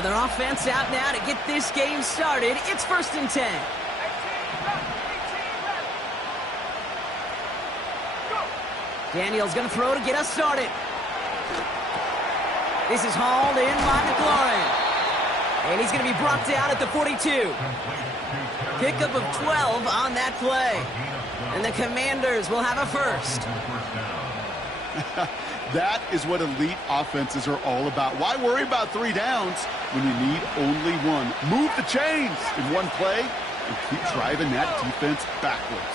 So their offense out now to get this game started. It's 1st and 10. Daniels going to throw to get us started. This is hauled in by McLaurin. And he's going to be brought down at the 42. Pickup of 12 on that play. And the Commanders will have a first. That is what elite offenses are all about. Why worry about 3 downs when you need only one? Move the chains in one play and keep driving that defense backwards.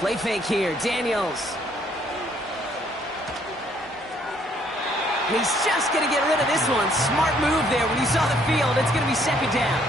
Play fake here, Daniels. And he's just going to get rid of this one. Smart move there when he saw the field. It's going to be 2nd down.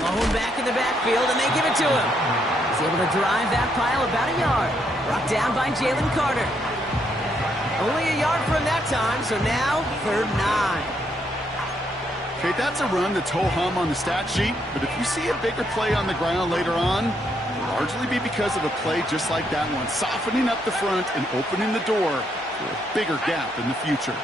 Blown back in the backfield, and they give it to him. He's able to drive that pile about a yard. Brought down by Jalen Carter. Only a yard for him that time, so now 3rd and 9. Okay, that's a run that's ho-hum on the stat sheet, but if you see a bigger play on the ground later on, it'll largely be because of a play just like that one, softening up the front and opening the door for a bigger gap in the future.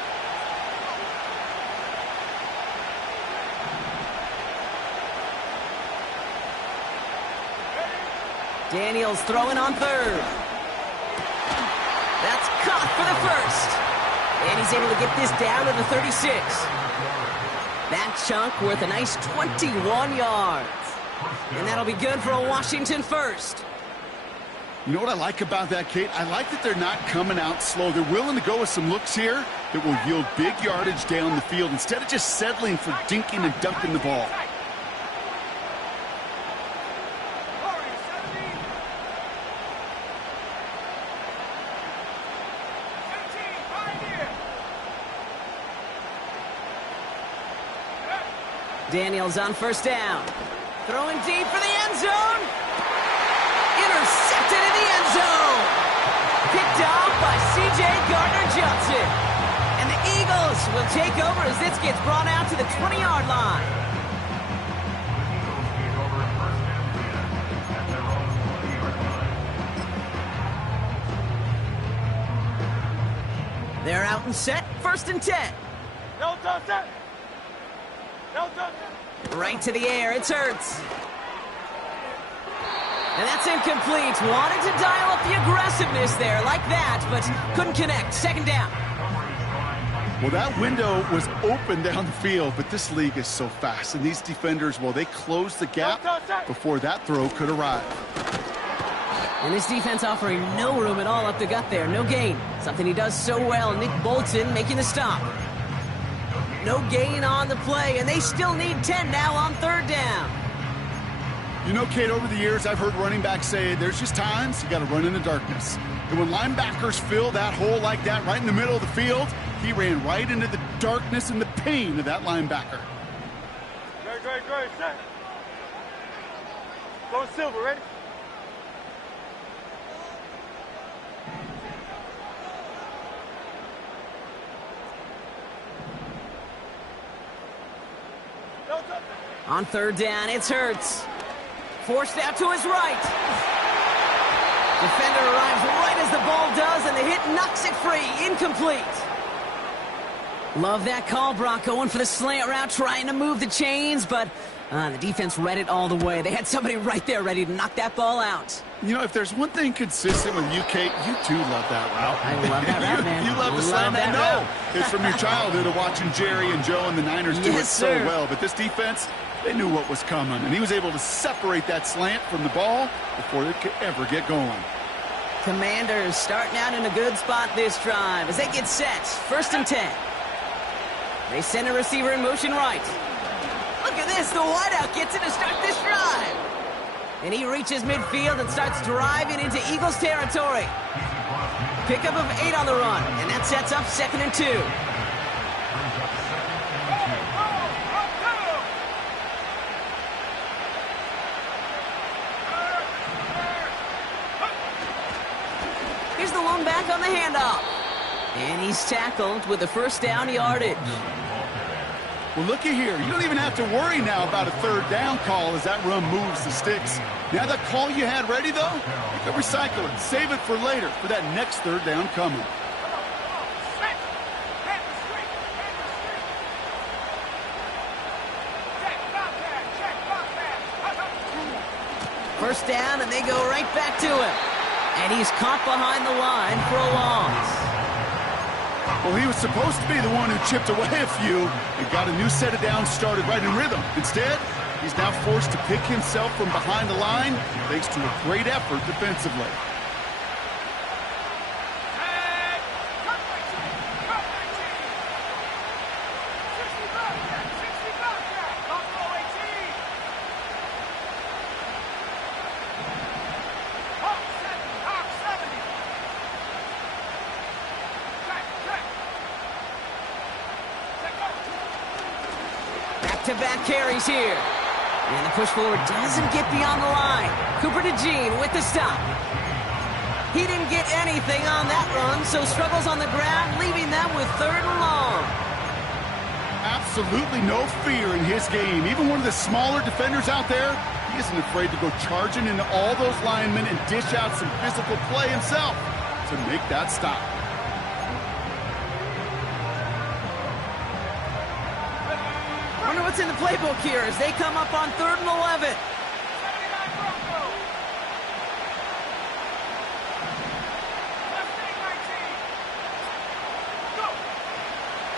Daniels throwing on 3rd. That's caught for the first. And he's able to get this down to the 36. That chunk worth a nice 21 yards. And that'll be good for a Washington first. You know what I like about that, Kate? I like that they're not coming out slow. They're willing to go with some looks here that will yield big yardage down the field instead of just settling for dinking and dunking the ball. Daniels on 1st down. Throwing deep for the end zone. Intercepted in the end zone. Picked off by C.J. Gardner-Johnson. And the Eagles will take over as this gets brought out to the 20-yard line. They're out and set. 1st and 10. No, don't. Right to the air, it's Hurts. And that's incomplete. Wanted to dial up the aggressiveness there like that, but couldn't connect. 2nd down. Well, that window was open down the field, but this league is so fast. And these defenders, well, they closed the gap before that throw could arrive. And this defense offering no room at all up the gut there. No gain. Something he does so well. Nick Bolton making the stop. No gain on the play, and they still need 10 now on 3rd down. You know, Kate, over the years, I've heard running backs say there's just times you got to run in the darkness. And when linebackers fill that hole like that right in the middle of the field, he ran right into the darkness and the pain of that linebacker. Great, set. Go Silver, ready? On 3rd down, it's Hurts. Forced out to his right. Defender arrives right as the ball does, and the hit knocks it free. Incomplete. Love that call, Brock. Going for the slant route, trying to move the chains, but the defense read it all the way. They had somebody right there ready to knock that ball out. You know, if there's one thing consistent with you, Kate, you too love that route. I love that route, man. You love the slant. I know. It's from your childhood of watching Jerry and Joe and the Niners do it so well. But this defense, they knew what was coming, and he was able to separate that slant from the ball before it could ever get going. Commanders starting out in a good spot this drive as they get set. 1st and 10. They send a receiver in motion right. Look at this. The wideout gets it to start this drive. And he reaches midfield and starts driving into Eagles territory. Pickup of 8 on the run, and that sets up 2nd and 2. Here's the lone back on the handoff. And he's tackled with the first down yardage. Well, looky here. You don't even have to worry now about a 3rd down call as that run moves the sticks. Now that call you had ready, though, you can recycle it. Save it for later for that next 3rd down coming. First down, and they go right back to him. And he's caught behind the line for a loss. Well, he was supposed to be the one who chipped away a few and got a new set of downs started right in rhythm. Instead, he's now forced to pick himself from behind the line thanks to a great effort defensively. Back-to-back carries here. And the push forward doesn't get beyond the line. Cooper DeJean with the stop. He didn't get anything on that run, so struggles on the ground, leaving them with 3rd and long. Absolutely no fear in his game. Even one of the smaller defenders out there, he isn't afraid to go charging into all those linemen and dish out some physical play himself to make that stop. Wonder what's in the playbook here as they come up on 3rd and 11.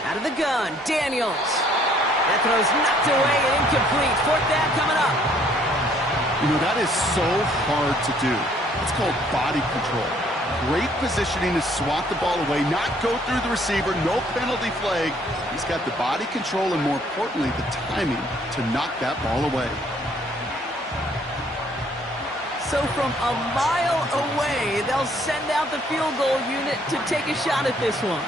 Out of the gun, Daniels. That throw's knocked away and incomplete. 4th down coming up. You know, that is so hard to do. It's called body control. Great positioning to swat the ball away, not go through the receiver, no penalty flag. He's got the body control and, more importantly, the timing to knock that ball away. So from a mile away, they'll send out the field goal unit to take a shot at this one.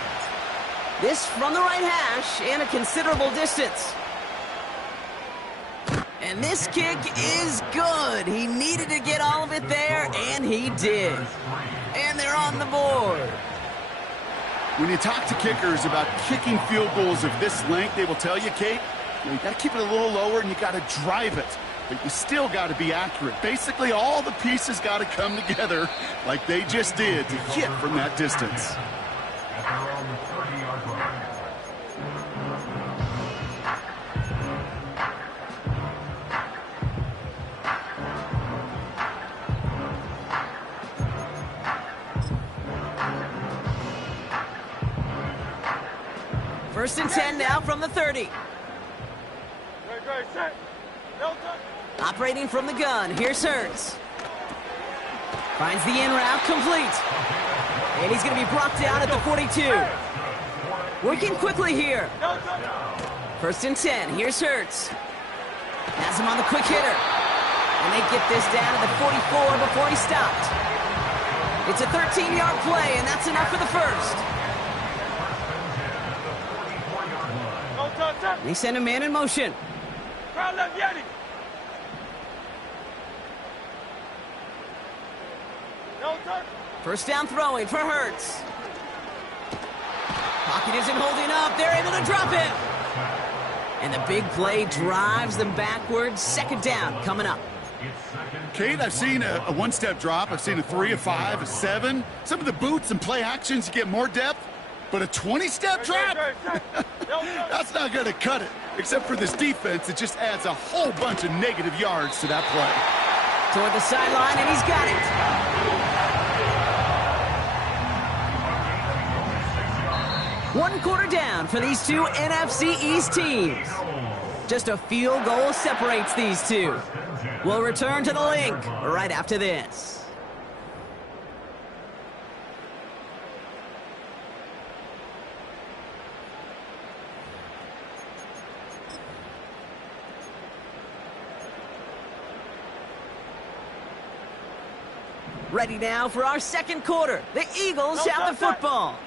This from the right hash and a considerable distance. And this kick is good. He needed to get all of it there, and he did. And they're on the board. When you talk to kickers about kicking field goals of this length, they will tell you, Kate, you got to keep it a little lower and you got to drive it. But you still got to be accurate. Basically, all the pieces got to come together like they just did to hit from that distance. First and 10 now from the 30. Operating from the gun, here's Hurts. Finds the in route, complete. And he's going to be brought down at the 42. Working quickly here. First and 10, here's Hurts. Has him on the quick hitter. And they get this down to the 44 before he stopped. It's a 13-yard play, and that's enough for the first. They send a man in motion. First down throwing for Hurts. Pocket isn't holding up. They're able to drop him. And the big play drives them backwards. 2nd down coming up. Kate, I've seen a one-step drop. I've seen a 3, a 5, a 7. Some of the boots and play actions, you get more depth. But a 20-step drop? That's not going to cut it. Except for this defense, it just adds a whole bunch of negative yards to that play. Toward the sideline, and he's got it. 1 quarter down for these two NFC East teams. Just a field goal separates these two. We'll return to the link right after this. Ready now for our second quarter. The Eagles have the football.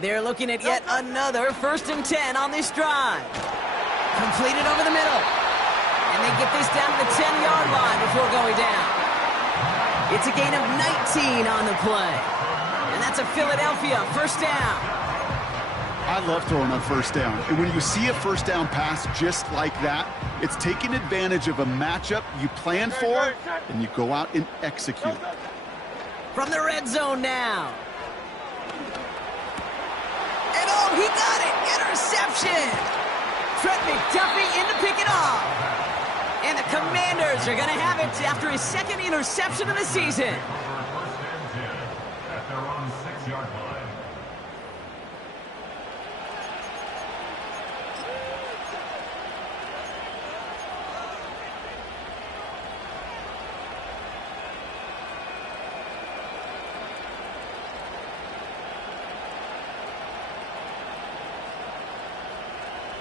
They're looking at yet another 1st and 10 on this drive. Completed over the middle. And they get this down to the 10-yard line before going down. It's a gain of 19 on the play. And that's a Philadelphia 1st down. I love throwing on 1st down. And when you see a 1st down pass just like that, it's taking advantage of a matchup you plan for, and you go out and execute. From the red zone now. And oh, he got it! Interception! Trent McDuffie in to pick it off. And the Commanders are going to have it after his 2nd interception of the season. At their own 6-yard line.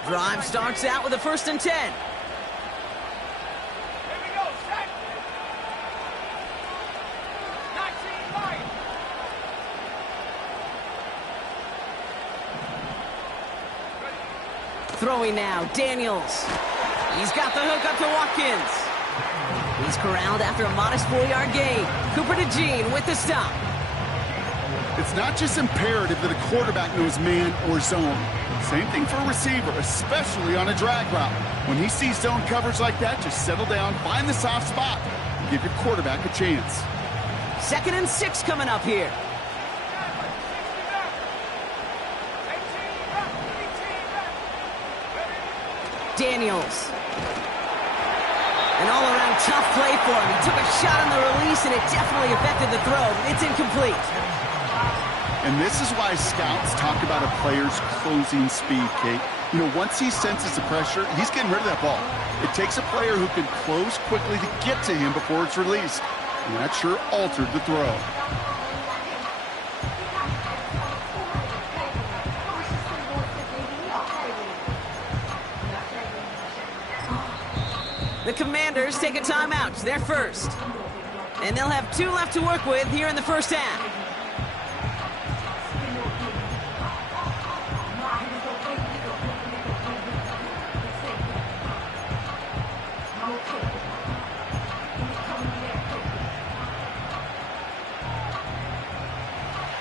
Drive starts out with a 1st and 10. Here we go, set. 19 line. Throwing now, Daniels. He's got the hook up to Watkins. He's corralled after a modest 4-yard gain. Cooper DeJean with the stop. It's not just imperative that a quarterback knows man or zone. Same thing for a receiver, especially on a drag route. When he sees zone coverage like that, just settle down, find the soft spot, and give your quarterback a chance. 2nd and 6 coming up here. Daniels. An all-around tough play for him. He took a shot on the release, and it definitely affected the throw. It's incomplete. And this is why scouts talk about a player's closing speed, Kate. You know, once he senses the pressure, he's getting rid of that ball. It takes a player who can close quickly to get to him before it's released. And that sure altered the throw. The Commanders take a timeout. They're first. And they'll have 2 left to work with here in the 1st half.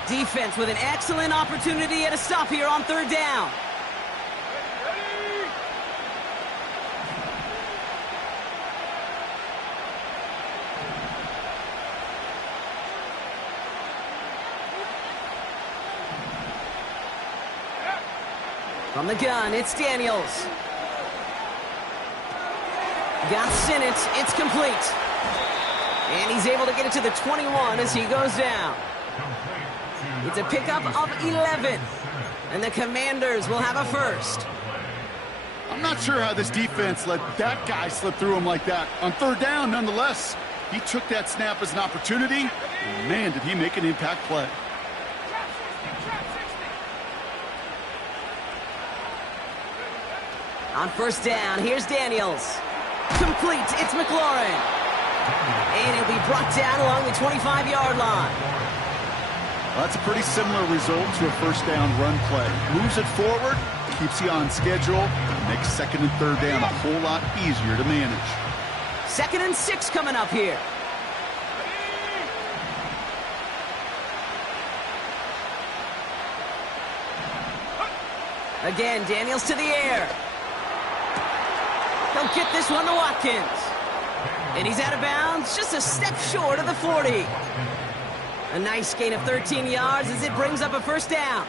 Defense with an excellent opportunity at a stop here on 3rd down. From the gun, it's Daniels. Got Sinnott, it's complete. And he's able to get it to the 21 as he goes down. It's a pickup of 11. And the Commanders will have a 1st. I'm not sure how this defense let that guy slip through him like that. On 3rd down, nonetheless, he took that snap as an opportunity. And man, did he make an impact play. On 1st down, here's Daniels. Complete, it's McLaurin. And he'll be brought down along the 25-yard line. Well, that's a pretty similar result to a 1st down run play. Moves it forward, keeps you on schedule, and makes 2nd and 3rd down a whole lot easier to manage. 2nd and 6 coming up here. Again, Daniels to the air. He'll get this one to Watkins. And he's out of bounds, just a step short of the 40. A nice gain of 13 yards as it brings up a 1st down.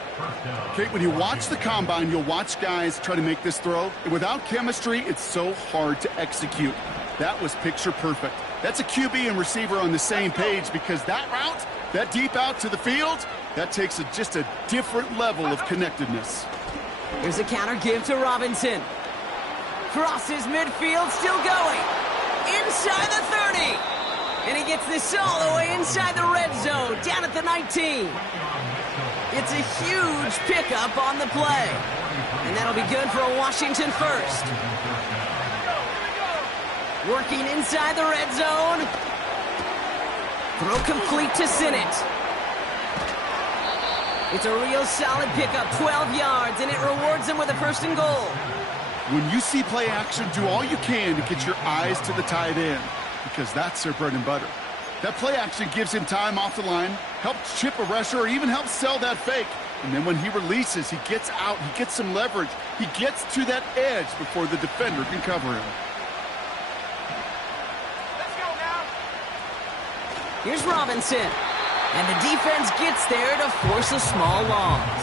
Kate, when you watch the combine, you'll watch guys try to make this throw. And without chemistry, it's so hard to execute. That was picture perfect. That's a QB and receiver on the same page because that route, that deep out to the field, that takes just a different level of connectedness. Here's a counter give to Robinson. Crosses midfield, still going. Inside the 30. And he gets this all the way inside the red zone, down at the 19. It's a huge pickup on the play. And that'll be good for a Washington 1st. Working inside the red zone. Throw complete to Sinnott. It's a real solid pickup, 12 yards, and it rewards him with a 1st and goal. When you see play action, do all you can to get your eyes to the tight end, because that's their bread and butter. That play action gives him time off the line, helps chip a rusher, or even helps sell that fake. And then when he releases, he gets out, he gets some leverage. He gets to that edge before the defender can cover him. Let's go now. Here's Robinson. And the defense gets there to force a small loss.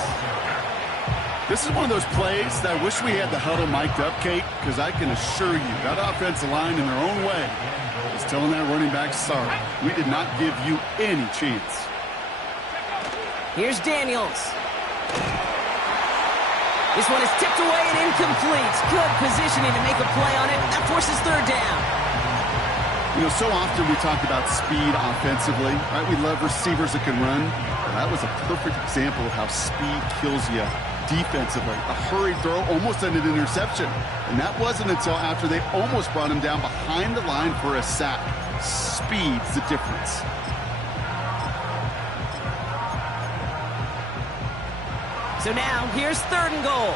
This is one of those plays that I wish we had the huddle mic'd up, Kate, because I can assure you that offensive line in their own way is telling that running back, sorry, we did not give you any chance. Here's Daniels. This one is tipped away and incomplete. Good positioning to make a play on it. That forces 3rd down. You know, so often we talk about speed offensively, right? We love receivers that can run. Well, that was a perfect example of how speed kills you defensively. A hurried throw almost ended an interception. And that wasn't until after they almost brought him down behind the line for a sack. Speed's the difference. So now, here's 3rd and goal.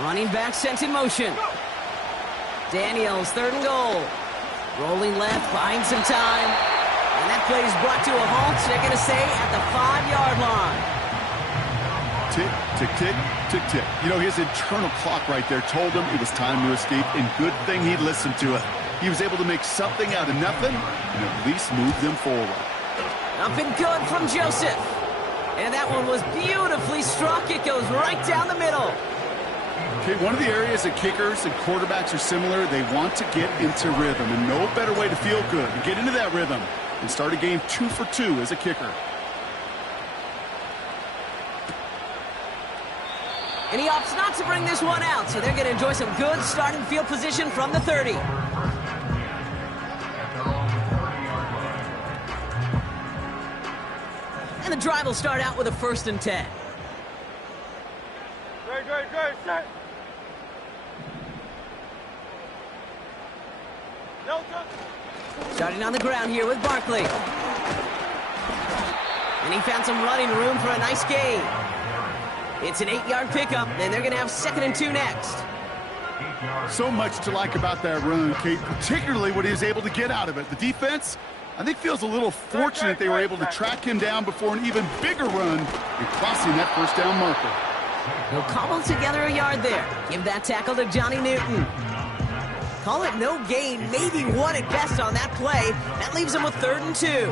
Running back sent in motion. Daniels, 3rd and goal. Rolling left, buying some time. And that play is brought to a halt, so they're going to say at the 5-yard line. Tick, tick, tick, tick, tick. You know, his internal clock right there told him it was time to escape, and good thing he listened to it. He was able to make something out of nothing and at least move them forward. Up and good from Joseph. And that one was beautifully struck. It goes right down the middle. Okay, one of the areas that kickers and quarterbacks are similar, they want to get into rhythm, and no better way to feel good to get into that rhythm and start a game 2 for 2 as a kicker. And he opts not to bring this one out, so they're going to enjoy some good starting field position from the 30. And the drive will start out with a 1st and 10. Good, set. Starting on the ground here with Barkley. And he found some running room for a nice gain. It's an 8-yard pickup, and they're going to have 2nd and 2 next. So much to like about that run, Kate, particularly what he was able to get out of it. The defense, I think, feels a little fortunate they were able to track him down before an even bigger run and crossing that 1st down marker. He'll cobble together a yard there. Give that tackle to Johnny Newton. Call it no gain, maybe 1 at best on that play. That leaves him with 3rd and 2.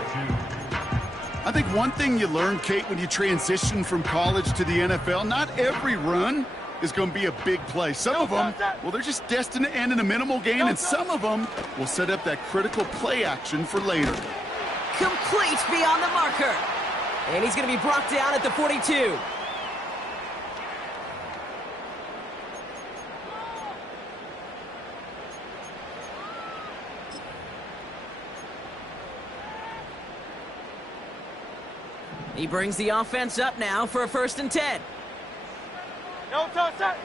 I think one thing you learn, Kate, when you transition from college to the NFL, not every run is going to be a big play. Some of them, well, they're just destined to end in a minimal gain, and some of them will set up that critical play action for later. Complete beyond the marker. And he's going to be brought down at the 42. He brings the offense up now for a 1st and 10. Set.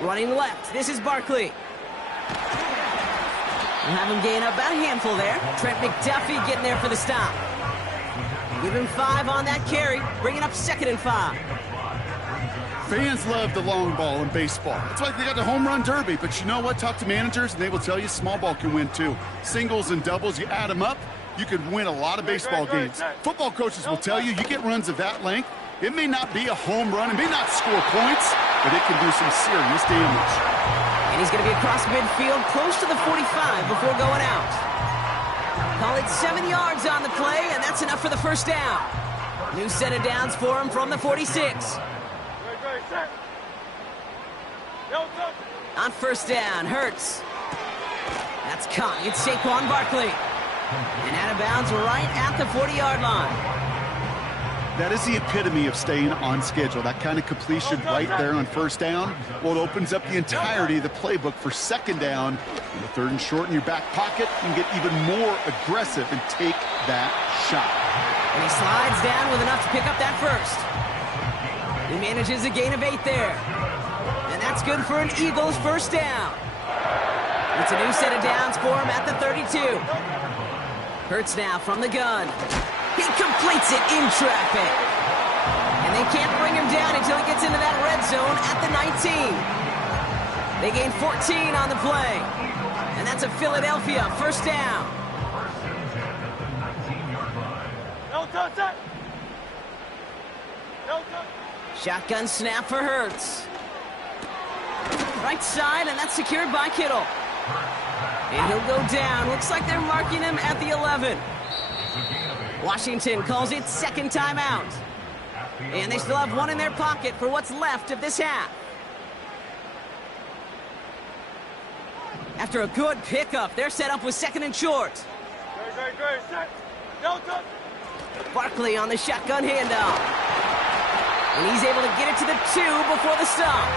Running left, this is Barkley. We'll have him gain up about a handful there. Trent McDuffie getting there for the stop. Give him 5 on that carry, bringing up 2nd and 5. Fans love the long ball in baseball. It's like they got the home run derby, but you know what? Talk to managers, and they will tell you small ball can win too. Singles and doubles, you add them up, you could win a lot of baseball games. Football coaches will tell you, you get runs of that length, it may not be a home run, it may not score points, but it can do some serious damage. And he's going to be across midfield, close to the 45 before going out. Call it 7 yards on the play, and that's enough for the 1st down. New set of downs for him from the 46. On 1st down, Hurts. That's caught. It's Saquon Barkley. And out of bounds right at the 40-yard line. That is the epitome of staying on schedule. That kind of completion right there on 1st down. Well, it opens up the entirety of the playbook for 2nd down. And the 3rd and short in your back pocket, you can get even more aggressive and take that shot. And he slides down with enough to pick up that 1st. He manages a gain of 8 there. And that's good for an Eagles first down. It's a new set of downs for him at the 32. Hurts now from the gun. He completes it in traffic. And they can't bring him down until he gets into that red zone at the 19. They gain 14 on the play. And that's a Philadelphia first down. No touch it. No touch. Shotgun snap for Hurts. Right side, and that's secured by Kittle. And he'll go down. Looks like they're marking him at the 11. Washington calls it second timeout. And they still have one in their pocket for what's left of this half. After a good pickup, they're set up with second and short. Great. Set. No touch. Barkley on the shotgun handoff. And he's able to get it to the 2 before the stop.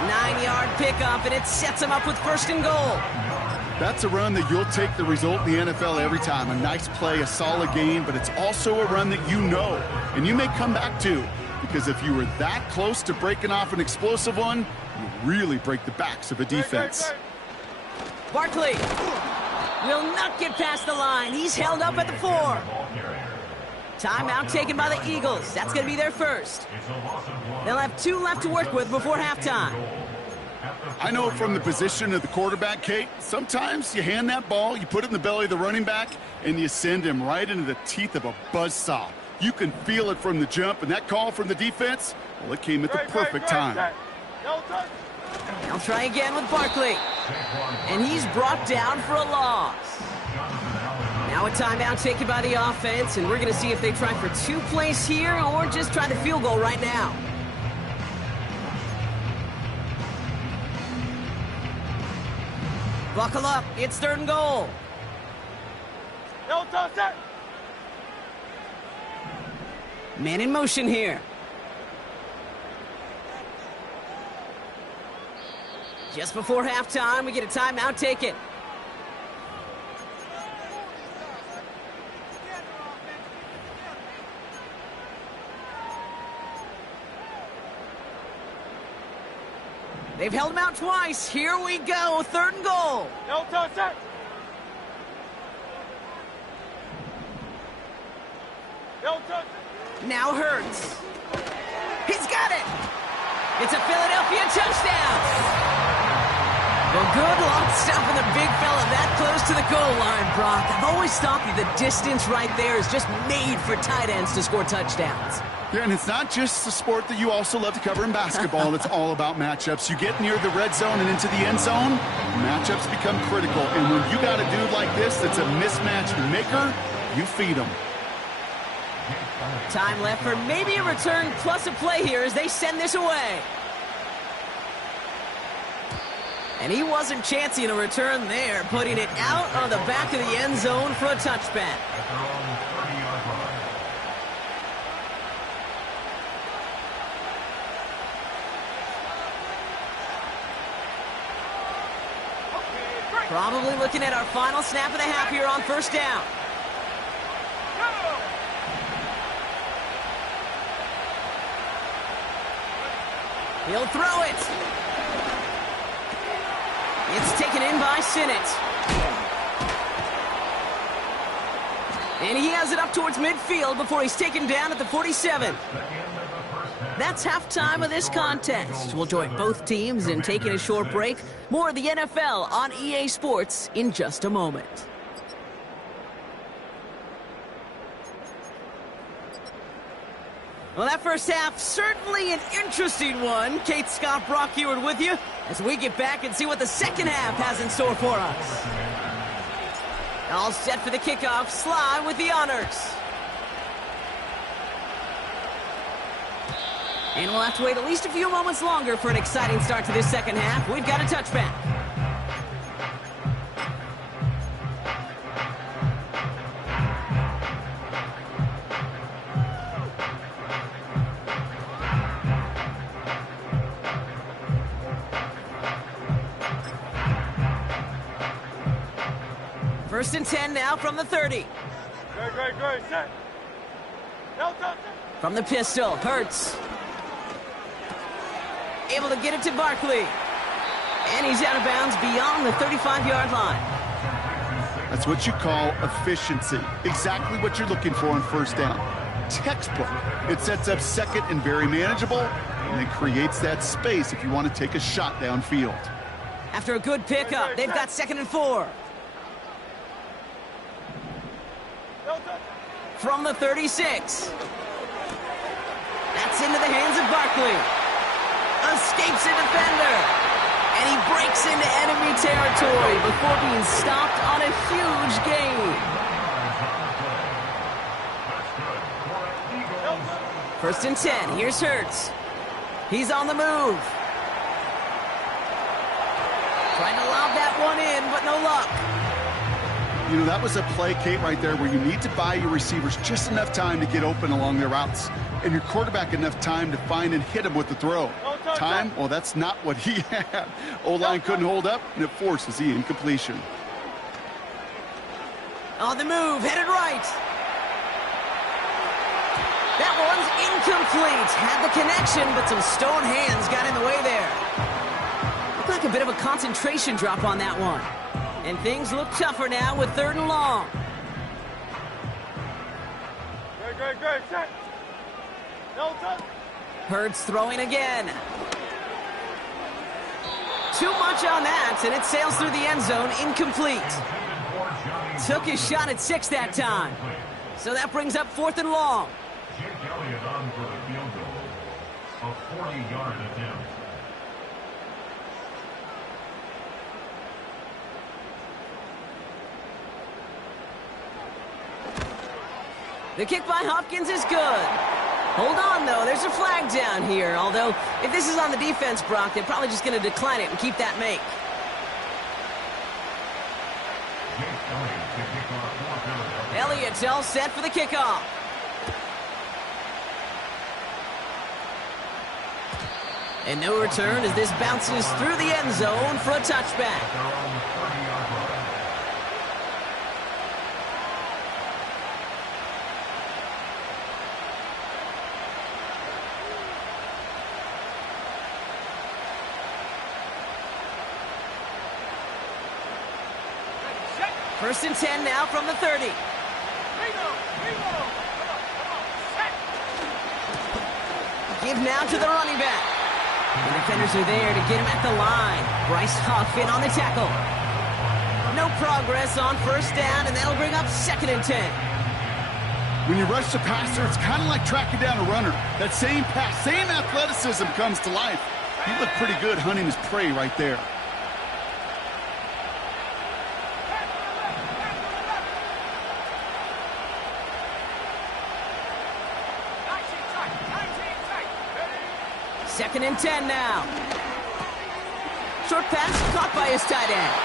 9-yard pickup, and it sets him up with first and goal. That's a run that you'll take the result in the NFL every time. A nice play, a solid gain, but it's also a run that you know, and you may come back to. Because if you were that close to breaking off an explosive one, you really break the backs of a defense. Barkley will not get past the line. He's held up at the 4. Timeout taken by the Eagles. That's going to be their first. They'll have 2 left to work with before halftime. I know from the position of the quarterback, Kate, sometimes you hand that ball, you put it in the belly of the running back, and you send him right into the teeth of a buzzsaw. You can feel it from the jump, and that call from the defense, well, it came at the perfect time. No touch. They'll try again with Barkley. And he's brought down for a loss. Now a timeout taken by the offense, and we're going to see if they try for 2 plays here or just try the field goal right now. Buckle up. It's third and goal. No touch it. Man in motion here. Just before halftime, we get a timeout taken. They've held him out twice. Here we go. Third and goal. No touch it. No touch it. Now Hurts. He's got it. It's a Philadelphia touchdown. Well, good luck stopping the big fella that close to the goal line, Brock. I've always thought that the distance right there is just made for tight ends to score touchdowns. Yeah, and it's not just a sport that you also love to cover in basketball. It's all about matchups. You get near the red zone and into the end zone, matchups become critical. And when you got a dude like this that's a mismatch maker, you feed him. Time left for maybe a return plus a play here as they send this away. And he wasn't chancing a return there, putting it out on the back of the end zone for a touchback. Probably looking at our final snap of the half here on first down. He'll throw it. It's taken in by Sinnott. And he has it up towards midfield before he's taken down at the 47. That's halftime of this contest. We'll join both teams in taking a short break. More of the NFL on EA Sports in just a moment. Well, that first half, certainly an interesting one. Kate, Scott, Brock here with you as we get back and see what the second half has in store for us. All set for the kickoff. Sly with the honors. And we'll have to wait at least a few moments longer for an exciting start to this second half. We've got a touchback. First and 10 now from the 30. Great. Set. No touch it. From the pistol, Hurts. Able to get it to Barkley. And he's out of bounds beyond the 35-yard line. That's what you call efficiency. Exactly what you're looking for on first down. Textbook. It sets up second and very manageable, and it creates that space if you want to take a shot downfield. After a good pickup, they've got 2nd and 4. From the 36. That's into the hands of Barkley. Escapes a defender. And he breaks into enemy territory before being stopped on a huge gain. 1st and 10. Here's Hurts. He's on the move. Trying to lob that one in, but no luck. You know, that was a play, Kate, right there where you need to buy your receivers just enough time to get open along their routes, and your quarterback enough time to find and hit him with the throw. Time? Well, that's not what he had. O-line couldn't hold up, and it forces the incompletion. On the move, headed right. That one's incomplete. Had the connection, but some stone hands got in the way there. Looked like a bit of a concentration drop on that one. And things look tougher now with 3rd and long. Great. Set. No touch. Hurts throwing again. Too much on that, and it sails through the end zone, incomplete. Took his shot at 6 that time. So that brings up 4th and long. Jake Elliott on for the field goal. A 40-yard attempt. The kick by Hopkins is good. Hold on, though. There's a flag down here. Although, if this is on the defense, Brock, they're probably just going to decline it and keep that make. Elliott's all set for the kickoff. And no return as this bounces through the end zone for a touchback. First and 10 now from the 30. Give now to the running back. The defenders are there to get him at the line. Bryce Huff in on the tackle. No progress on first down, and that'll bring up 2nd and 10. When you rush the passer, it's kind of like tracking down a runner. That same pass, same athleticism comes to life. He looked pretty good hunting his prey right there. Second and 10 now. Short pass caught by his tight end.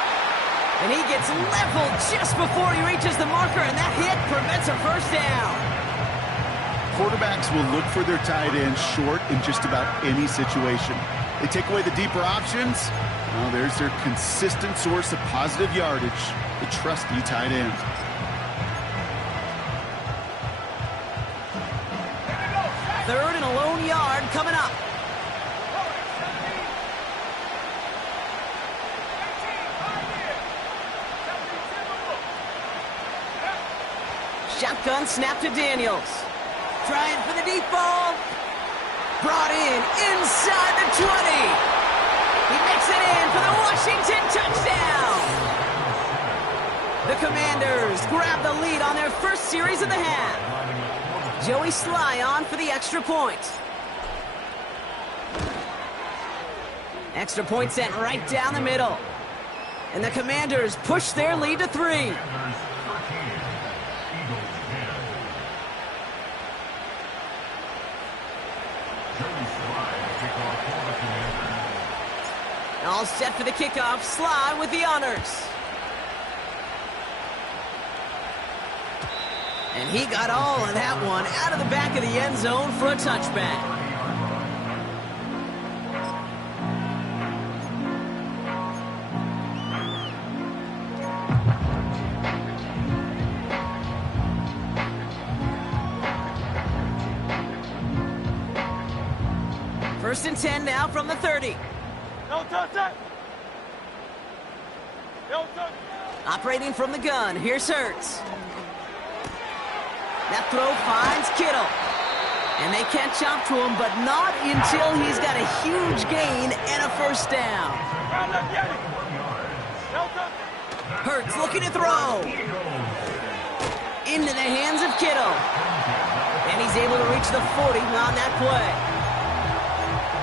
And he gets leveled just before he reaches the marker, and that hit prevents a first down. Quarterbacks will look for their tight end short in just about any situation. They take away the deeper options. Well, there's their consistent source of positive yardage, the trusty tight end. Third and a lone yard coming up. Shotgun snap to Daniels. Trying for the deep ball. Brought in inside the 20. He makes it in for the Washington touchdown. The Commanders grab the lead on their first series of the half. Joey Sly on for the extra point. Extra point sent right down the middle. And the Commanders push their lead to 3. All set for the kickoff. Sly with the honors. And he got all of that one out of the back of the end zone for a touchback. First and 10 now from the 30. No touch that. No touch. Operating from the gun, here's Hurts. That throw finds Kittle. And they can't chop to him, but not until he's got a huge gain and a first down. Hurts looking to throw. Into the hands of Kittle. And he's able to reach the 40 on that play.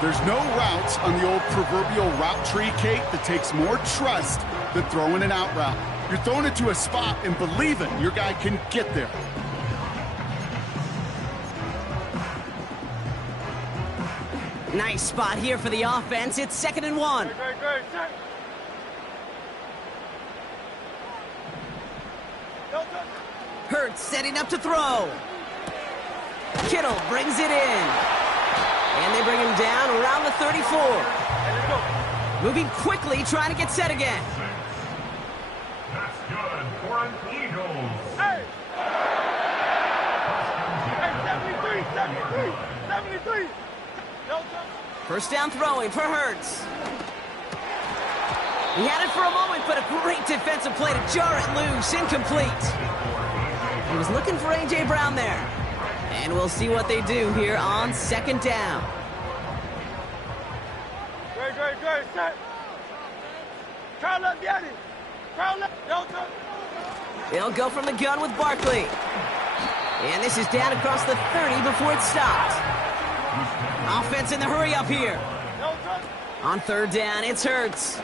There's no routes on the old proverbial route tree, Kate, that takes more trust than throwing an out route. You're throwing it to a spot and believing your guy can get there. Nice spot here for the offense. It's 2nd and 1. Great. No touch. Hurts setting up to throw. Kittle brings it in. And they bring him down around the 34. Hey, let's go. Moving quickly, trying to get set again. That's good for an Eagles. Hey! Hey, 73! No touch. First down throwing for Hurts. He had it for a moment, but a great defensive play to jar it loose. Incomplete. He was looking for A.J. Brown there. And we'll see what they do here on 2nd down. Great. Set. Carl up, Yanni. Carl up. No touch. They'll go from the gun with Barkley. And this is down across the 30 before it's stopped. Offense in the hurry up here. No touch. On 3rd down, it's Hurts.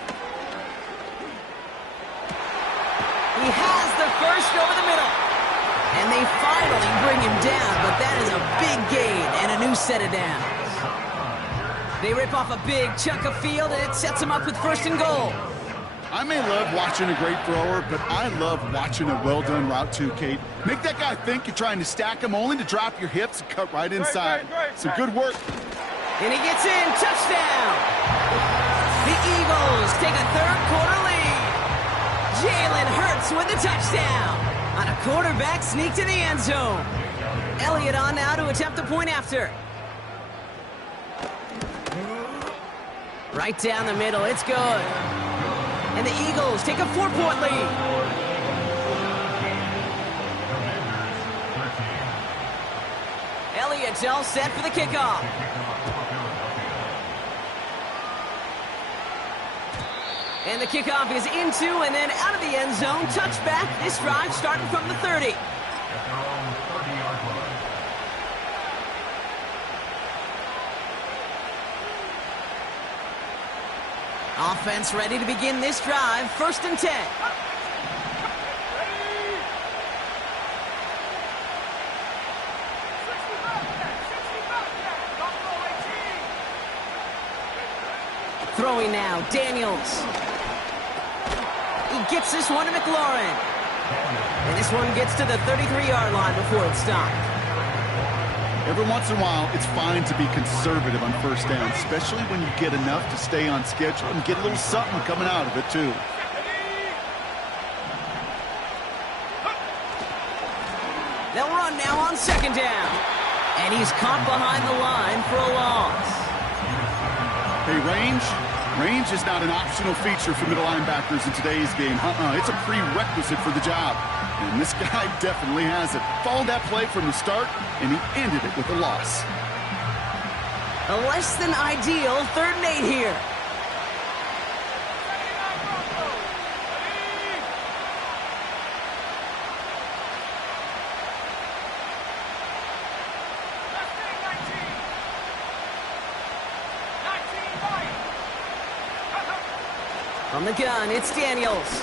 He has the first over the middle. And they finally bring him down, but that is a big gain and a new set of downs. They rip off a big chunk of field, and it sets them up with 1st and goal. I may love watching a great thrower, but I love watching a well-done route too, Kate. Make that guy think you're trying to stack him only to drop your hips and cut right inside. Great. So good work. And he gets in. Touchdown! The Eagles take a 3rd quarter lead. Jalen Hurts with the touchdown on a quarterback sneak to the end zone. Elliott on now to attempt a point after. Right down the middle. It's good. And the Eagles take a 4-point lead. Elliott's all set for the kickoff. And the kickoff is into and then out of the end zone. Touchback. This drive starting from the 30. At their own 30-yard line. Offense ready to begin this drive. 1st and 10. Throwing now, Daniels. He gets this one to McLaurin. And this one gets to the 33-yard line before it's stopped. Every once in a while, it's fine to be conservative on 1st down, especially when you get enough to stay on schedule and get a little something coming out of it, too. They'll run now on 2nd down. And he's caught behind the line for a loss. Hey, range is not an optional feature for middle linebackers in today's game. It's a prerequisite for the job. And this guy definitely has it. Followed that play from the start, and he ended it with a loss. A less than ideal 3rd and 8 here. From the gun, it's Daniels.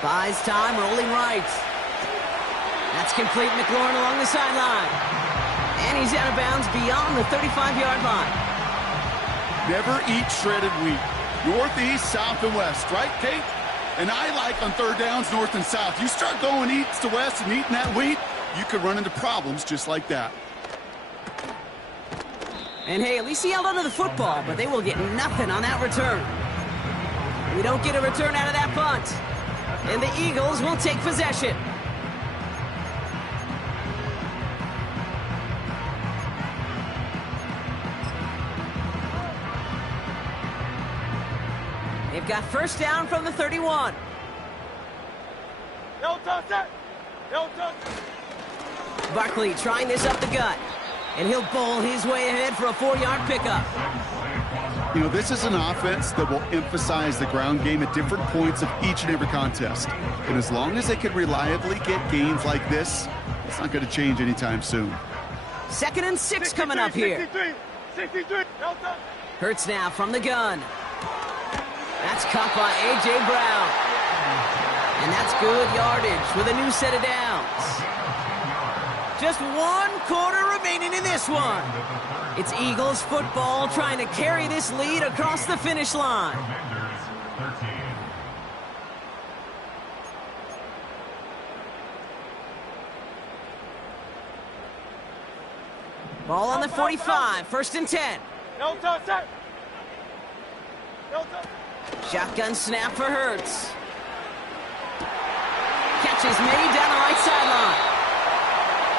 Buys time, rolling right. That's complete. McLaurin along the sideline. And he's out of bounds beyond the 35-yard line. Never eat shredded wheat. North, east, south, and west, right, Kate? And I like on 3rd downs, north and south. You start going east to west and eating that wheat, you could run into problems just like that. And hey, at least he held onto the football, but they will get nothing on that return. We don't get a return out of that punt. And the Eagles will take possession. got first down from the 31. No touch that. No touch. Barkley trying this up the gut. And he'll bowl his way ahead for a 4-yard pickup. You know, this is an offense that will emphasize the ground game at different points of each and every contest. And as long as they can reliably get gains like this, it's not going to change anytime soon. 2nd and 6 coming up here. 63. No touch. Hurts now from the gun. That's caught by A.J. Brown. And that's good yardage with a new set of downs. Just 1 quarter remaining in this one. It's Eagles football trying to carry this lead across the finish line. Commanders 13. Ball on the 45, 1st and 10. No touch that. No touch. Shotgun snap for Hurts. Catch is made down the right sideline.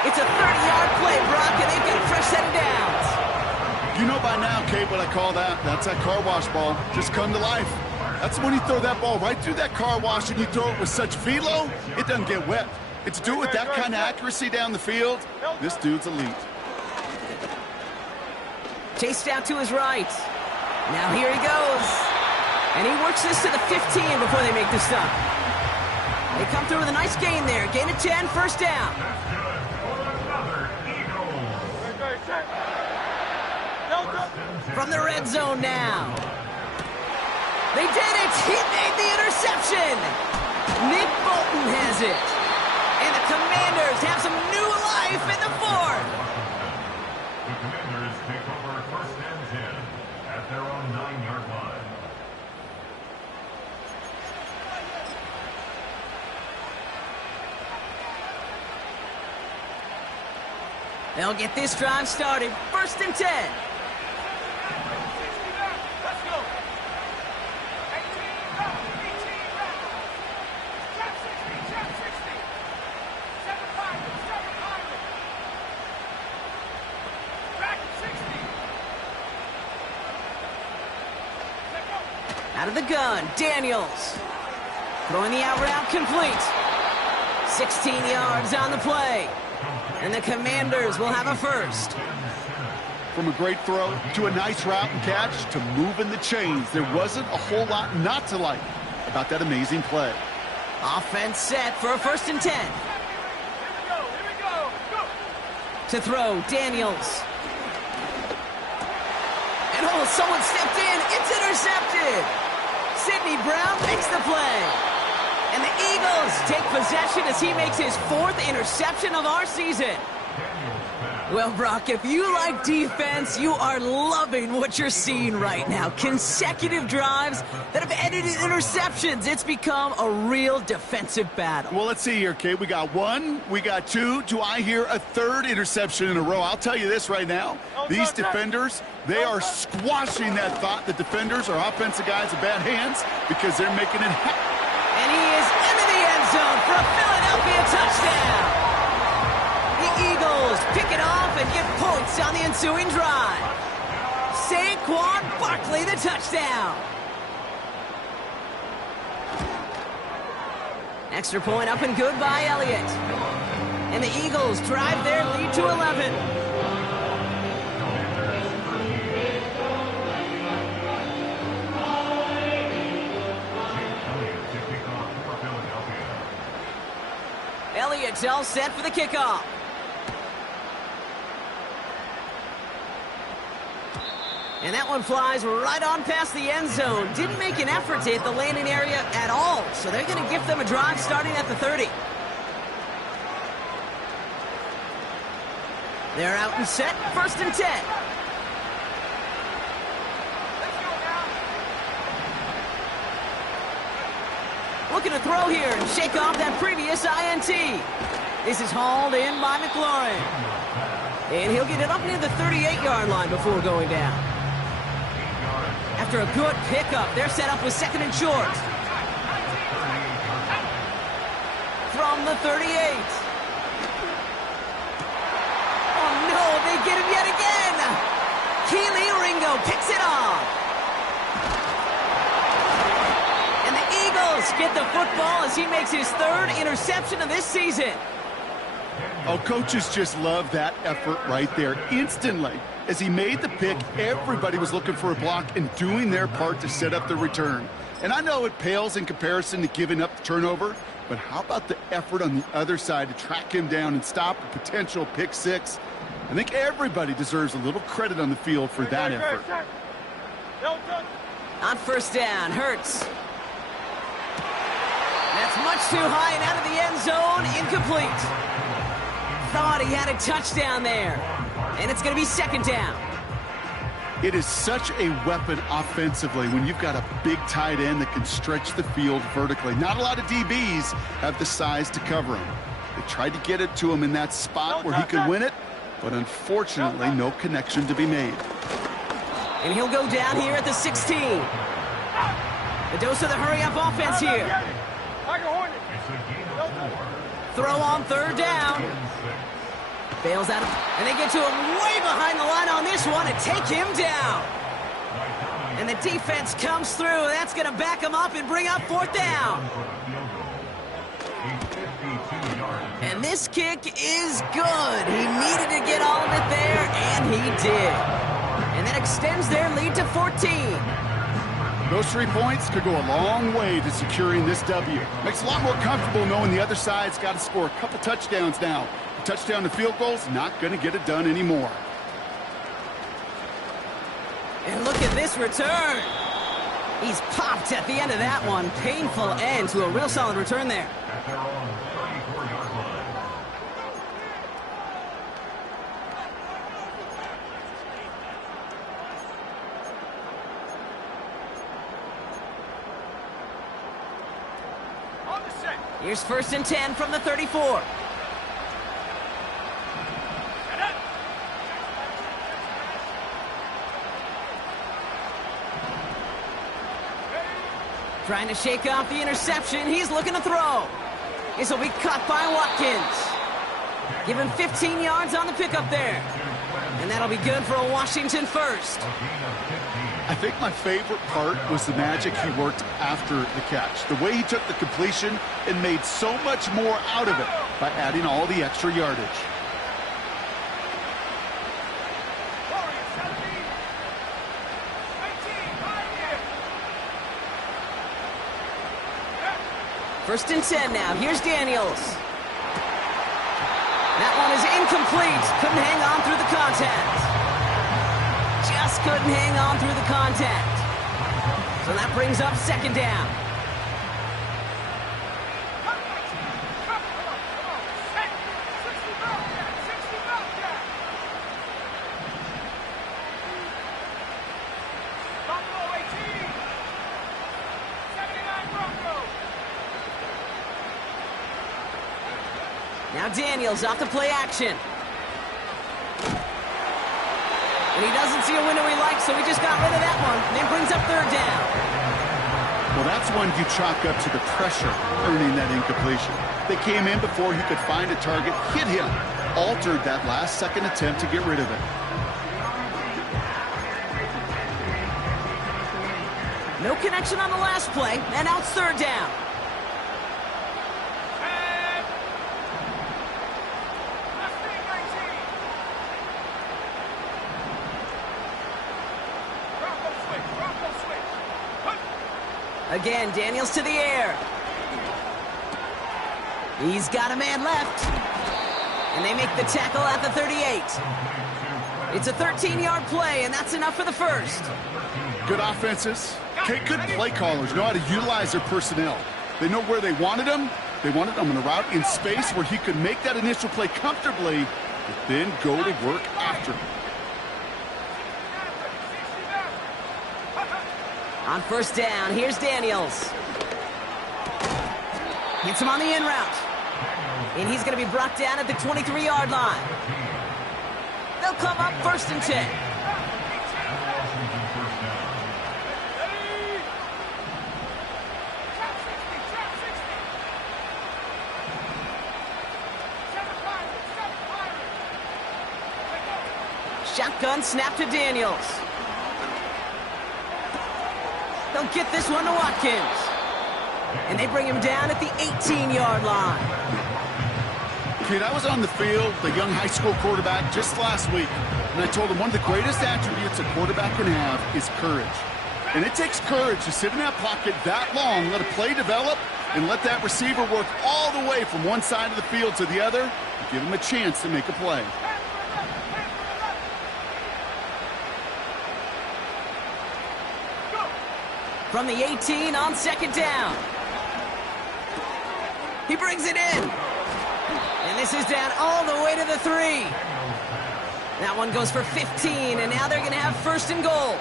It's a 30-yard play, Brock, and they've got a fresh set of downs. You know by now, Kate, what I call that. That's that car wash ball. Just come to life. That's when you throw that ball right through that car wash and you throw it with such velo, it doesn't get wet. It's do it with that kind of accuracy down the field. This dude's elite. Chased out to his right. Now here he goes. And he works this to the 15 before they make the stop. They come through with a nice gain there. Gain of 10, 1st down. From the red zone now. They did it! He made the interception! Nick Bolton has it. And the Commanders have some new life in the 4th. The Commanders take over 1st and 10 at their own 9-yard line. They'll get this drive started. 1st and 10. Let's go. 18, Out of the gun, Daniels. Throwing the out route complete. 16 yards on the play. And the Commanders will have a 1st. From a great throw to a nice route and catch to moving the chains, there wasn't a whole lot not to like about that amazing play. Offense set for a 1st and 10. Here we go. Go. To throw, Daniels. And oh, someone stepped in. It's intercepted. Sidney Brown makes the play. And the Eagles take possession as he makes his 4th interception of our season. Well, Brock, if you like defense, you are loving what you're seeing right now. Consecutive drives that have ended in interceptions. It's become a real defensive battle. Well, let's see here, Kate. We got 1, we got 2. Do I hear a 3rd interception in a row? I'll tell you this right now. These defenders, they are squashing that thought. The defenders are offensive guys in bad hands because they're making it happen. And he is into the end zone for a Philadelphia touchdown. The Eagles pick it off and get points on the ensuing drive. Saquon Barkley, the touchdown. Extra point up and good by Elliott. And the Eagles drive their lead to 11. Elliott's all set for the kickoff. And that one flies right on past the end zone. Didn't make an effort to hit the landing area at all. So they're going to give them a drive starting at the 30. They're out and set. 1st and 10. Looking to throw here and shake off that previous INT. This is hauled in by McLaurin. And he'll get it up near the 38-yard line before going down. After a good pickup, they're set up with 2nd and short. From the 38. Oh, no, they get him yet again. Keely Ringo picks it off. Daniels get the football as he makes his third interception of this season. Oh, coaches just love that effort right there. Instantly, as he made the pick, everybody was looking for a block and doing their part to set up the return. And I know it pales in comparison to giving up the turnover, but how about the effort on the other side to track him down and stop a potential pick six? I think everybody deserves a little credit on the field for that effort. On first down, Hurts. That's much too high and out of the end zone, incomplete. Thought he had a touchdown there. And it's going to be second down. It is such a weapon offensively when you've got a big tight end that can stretch the field vertically. Not a lot of DBs have the size to cover him. They tried to get it to him in that spot where he could win it, but unfortunately, no connection to be made. And he'll go down here at the 16. A dose of the hurry-up offense here. Throw on third down. Bails out, and they get to him way behind the line on this one and take him down. And the defense comes through. That's going to back him up and bring up fourth down. And this kick is good. He needed to get all of it there, and he did. And that extends their lead to 14. Those 3 points could go a long way to securing this W. Makes it a lot more comfortable knowing the other side's got to score a couple touchdowns now. A touchdown to field goal's not going to get it done anymore. And look at this return. He's popped at the end of that one. Painful end to a real solid return there. At their own 34-yard line. Here's first and 10 from the 34. Trying to shake off the interception. He's looking to throw. This will be caught by Watkins. Give him 15 yards on the pickup there. And that'll be good for a Washington first. I think my favorite part was the magic he worked after the catch. The way he took the completion and made so much more out of it by adding all the extra yardage. First and 10 now. Here's Daniels. That one is incomplete. Couldn't hang on through the contact. Just couldn't hang on through the contact. So that brings up second down. Now Daniels off the play action. And he doesn't see a window he likes, so he just got rid of that one. And it brings up third down. Well, that's one you chalk up to the pressure earning that incompletion. They came in before he could find a target, hit him, altered that last-second attempt to get rid of it. No connection on the last play, and now it's third down. Again, Daniels to the air. He's got a man left. And they make the tackle at the 38. It's a 13-yard play, and that's enough for the first. Good offenses. Good play callers know how to utilize their personnel. They know where they wanted him. They wanted him on a route in space where he could make that initial play comfortably, but then go to work after. On first down, here's Daniels. Hits him on the in route. And he's going to be brought down at the 23-yard line. They'll come up first and 10. Shotgun snap to Daniels. They'll get this one to Watkins. And they bring him down at the 18-yard line. Kid, I was on the field, the young high school quarterback, just last week, and I told him one of the greatest attributes a quarterback can have is courage. And it takes courage to sit in that pocket that long, let a play develop, and let that receiver work all the way from one side of the field to the other, and give him a chance to make a play. From the 18 on second down. He brings it in. And this is down all the way to the 3. That one goes for 15, and now they're going to have first and goal.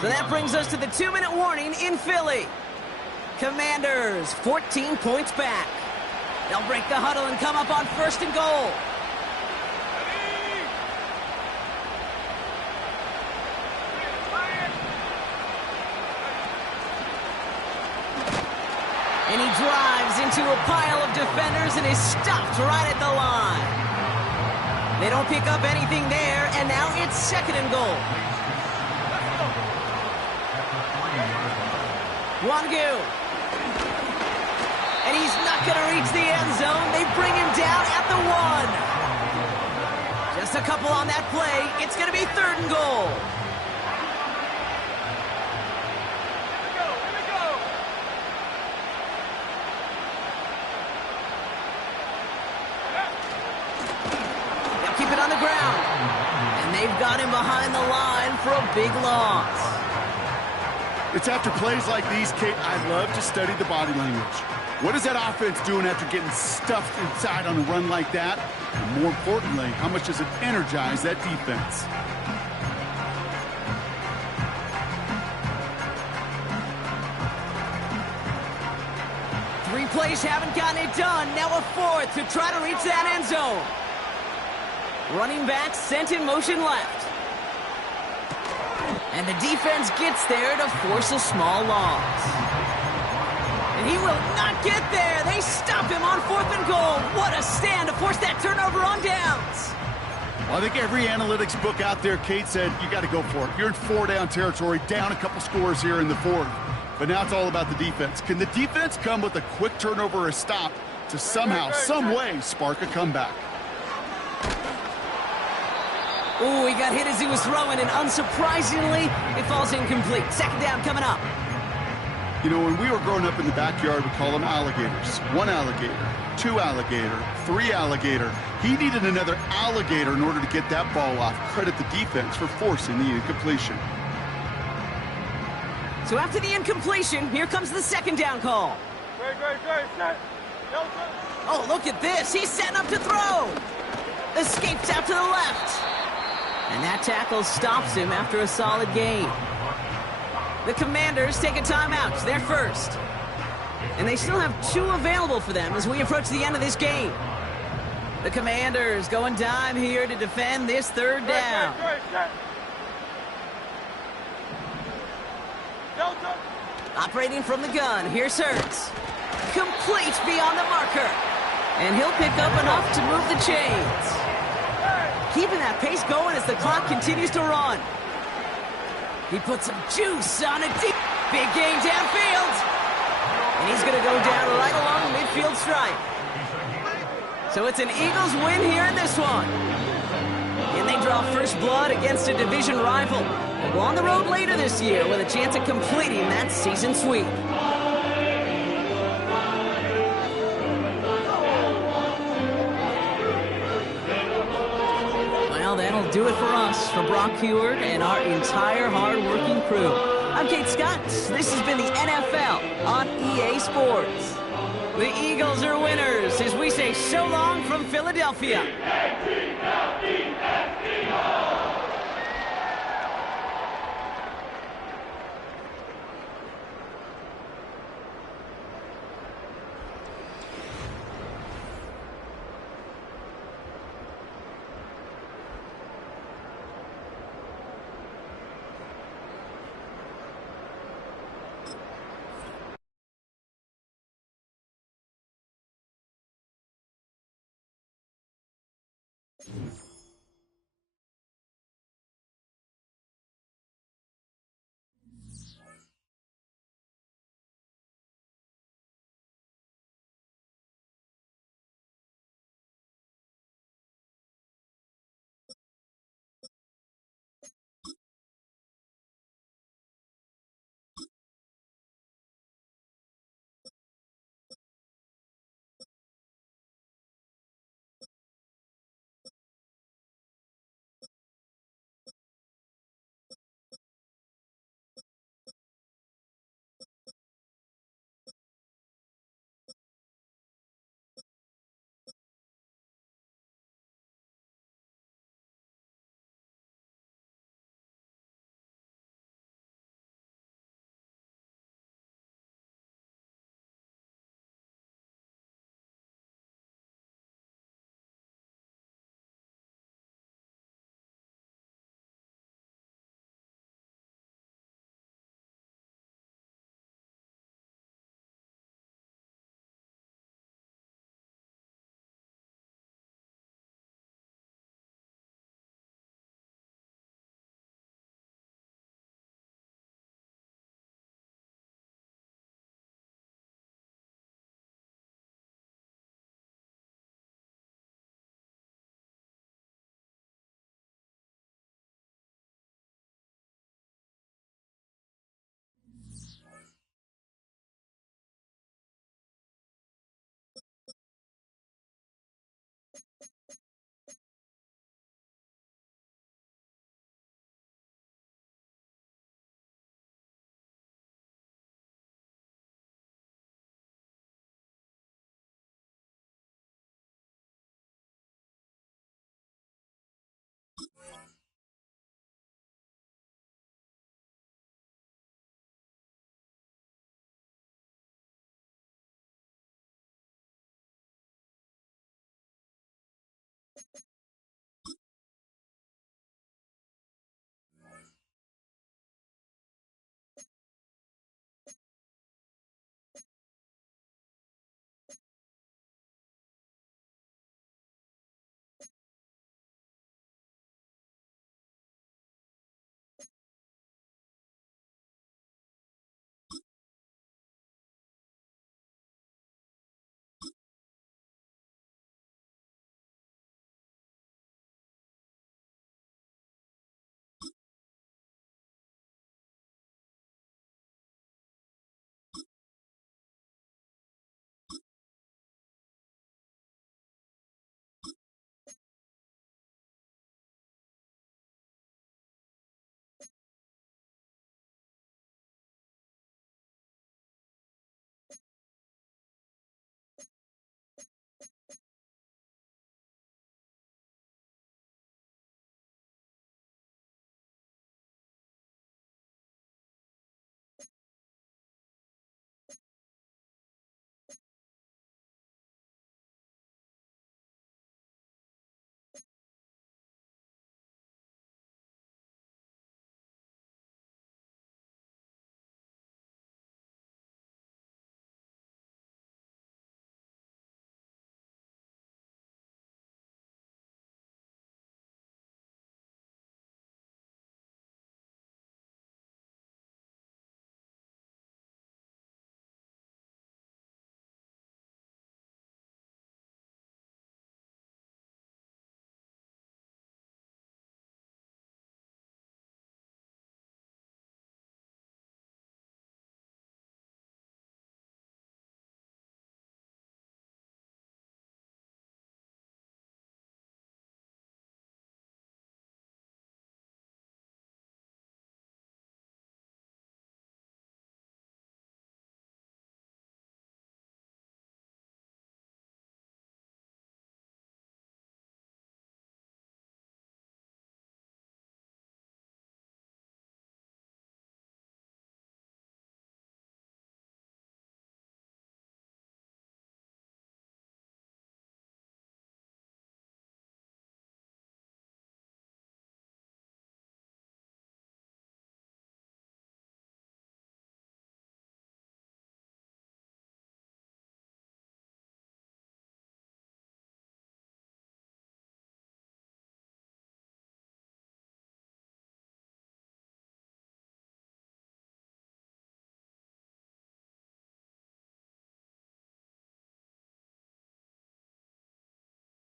So that brings us to the 2-minute warning in Philly. Commanders, 14 points back. They'll break the huddle and come up on first and goal. And he drives into a pile of defenders and is stopped right at the line. They don't pick up anything there, and now it's second and goal. Wangu. And he's not going to reach the end zone. They bring him down at the 1. Just a couple on that play. It's going to be third and goal. Keep it on the ground. And they've got him behind the line for a big loss. It's after plays like these, Kate, I love to study the body language. What is that offense doing after getting stuffed inside on a run like that? And more importantly, how much does it energize that defense? Three plays haven't gotten it done. Now a fourth to try to reach that end zone. Running back sent in motion left. And the defense gets there to force a small loss. And he will not get there. They stop him on fourth and goal. What a stand to force that turnover on downs. Well, I think every analytics book out there, Kate, said you got to go for it. You're in 4-down territory, down a couple scores here in the fourth. But now it's all about the defense. Can the defense come with a quick turnover or a stop to somehow, some way, spark a comeback? Ooh, he got hit as he was throwing, and unsurprisingly, it falls incomplete. Second down coming up. You know, when we were growing up in the backyard, we call them alligators. 1 alligator, 2 alligator, 3 alligator. He needed another alligator in order to get that ball off. Credit the defense for forcing the incompletion. So after the incompletion, here comes the second down call. Oh, look at this. He's setting up to throw. Escapes out to the left. And that tackle stops him after a solid gain. The Commanders take a timeout. They're first. And they still have 2 available for them as we approach the end of this game. The Commanders going dime here to defend this third down. Operating from the gun, here's Hurts. Complete beyond the marker. And he'll pick up enough to move the chains. Keeping that pace going as the clock continues to run. He puts some juice on a deep, big game downfield. And he's going to go down right along the midfield stripe. So it's an Eagles win here in this one. And they draw first blood against a division rival. They'll go on the road later this year with a chance at completing that season sweep. That'll do it for us, for Brock Heward and our entire hard-working crew. I'm Kate Scott. This has been the NFL on EA Sports. The Eagles are winners as we say so long from Philadelphia.